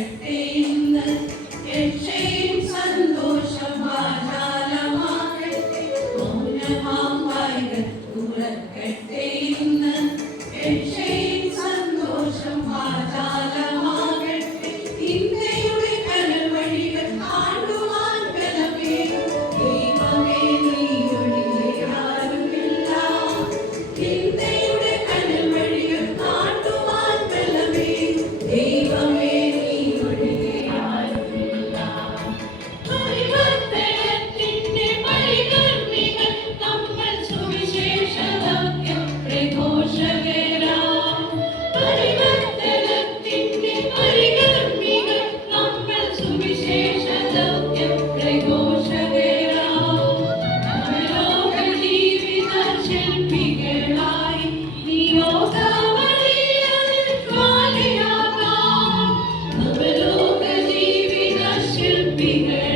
Este, Amen.